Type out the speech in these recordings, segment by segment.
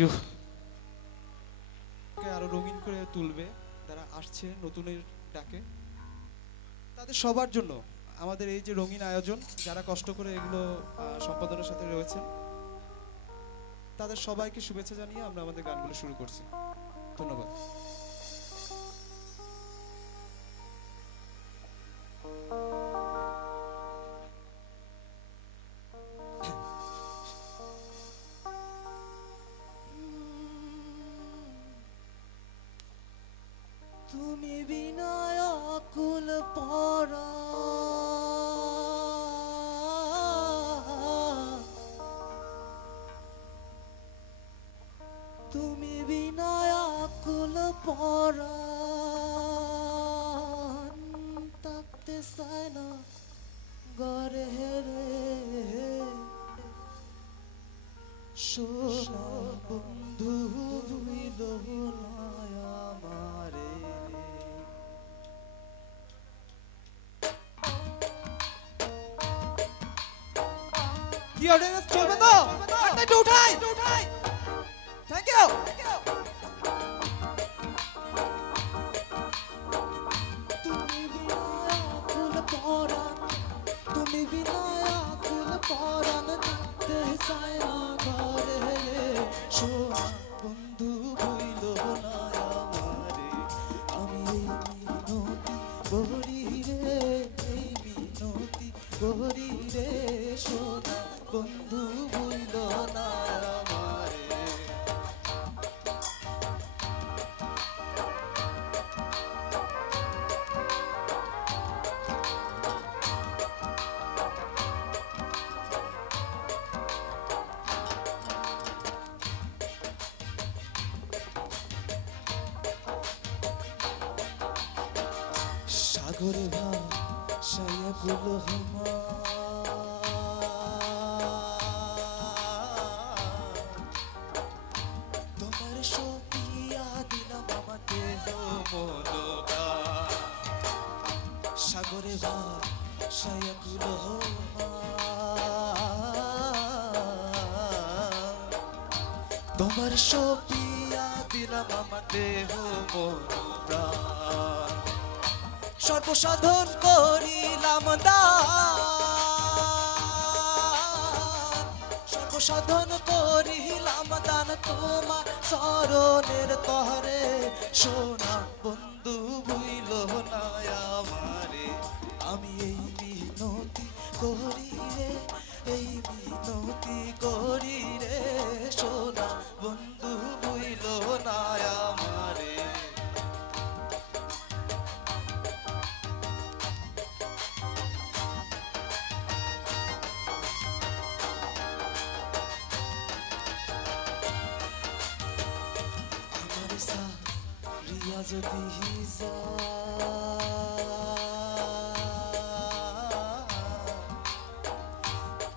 You. আরো রঙিন করে তুলবে যারা আসছে নতুনের ডাকে, তাদের সবার জন্য আমাদের এই যে রঙিন আয়োজন, যারা কষ্ট করে এগুলো সম্পাদনের সাথে রয়েছেন, তাদের সবাইকে শুভেচ্ছা জানিয়ে আমরা আমাদের গানগুলো শুরু করছি। ধন্যবাদ। তুমি বিনয় আকুল পরা, তুমি বিনয় আকুল পরা, থাকতে চায় না ঘরে রে সোনা বন্ধু ভুইল আমারে। কি অডিয়েন্স চলবে তো? একটু উঠাই। Thank you. তুমি বিনয় আকুল পরাণ, তুমি বিনয় আকুল পরাণ, থাকতে চায় না ঘরে রে সোনা বন্ধু ভুইল না আমারে। আমি এই মিনতি করি রে, এই মিনতি করি রে সোনা বন্ধু ভুইল না আমারে। সাগরে ভাসাইয়া গুলো হমা, তোমার সপিয়া দিলাম আমাকে মনটা। সাগরে ভাসাইয়া গুলো হমা, তোমার সপিয়া দিলাম আমার দেহ মনটা। সর্বসাধন করিলাম দান, সর্বসাধন করিলাম দান তোমার চরণের তরে সোনা বন্ধু ভুইল না আমারে। আমি এই মিনতি করি রে, এই মিনতি করি রে সোনা বন্ধু ভুইল না আমারে। রিয়া যদি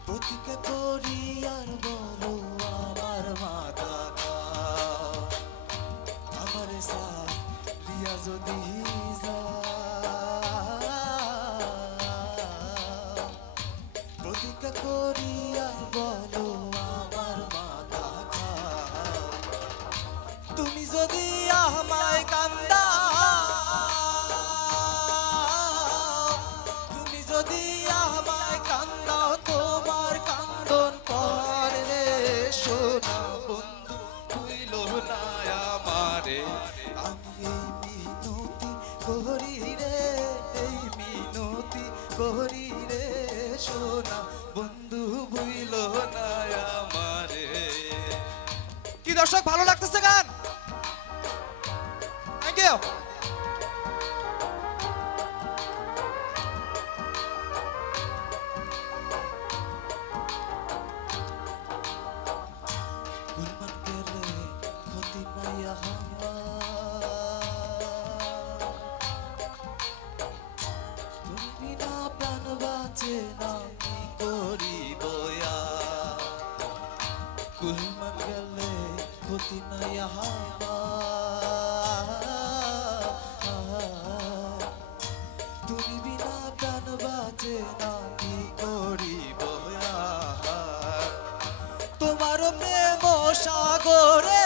প্রতিজ্ঞা করি আর বলো আমার মাথা, আমার রিয়া যদি প্রতিজ্ঞা করি আর বলো আমার মাথা। তুমি যদি আমায় কান্দা, তুমি যদি আমায় কান্দাও, তোমার কান্দন পরে রে সোনা বন্ধু ভুইল না আমারে। আমি এই মিনতি করি রে, এই মিনতি করি রে সোনা বন্ধু ভুইল না আমারে। কি দর্শক, ভালো লাগতেছে গান? Thank you. গুলমান গেলে ক্ষতি নাই তুমি বিনা প্রাণ বাঁচে না কি করিব গুলমান গেলে ক্ষতি নাই তুমি বিনা প্রাণ বাঁচে না কি করিব তোমার প্রেম সাগরে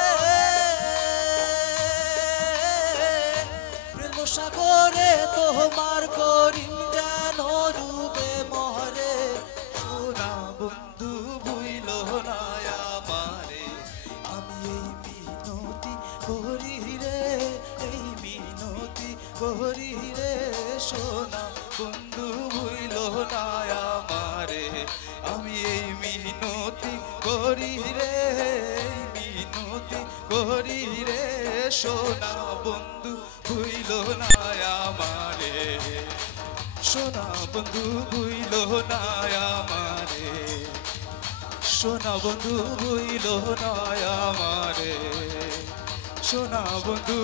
মিনতি করি রে, মিনতি করি রে, সোনা বন্ধু ভুইল না আমারে, সোনা বন্ধু ভুইল না আমারে, সোনা বন্ধু ভুইল না আমারে, সোনা বন্ধু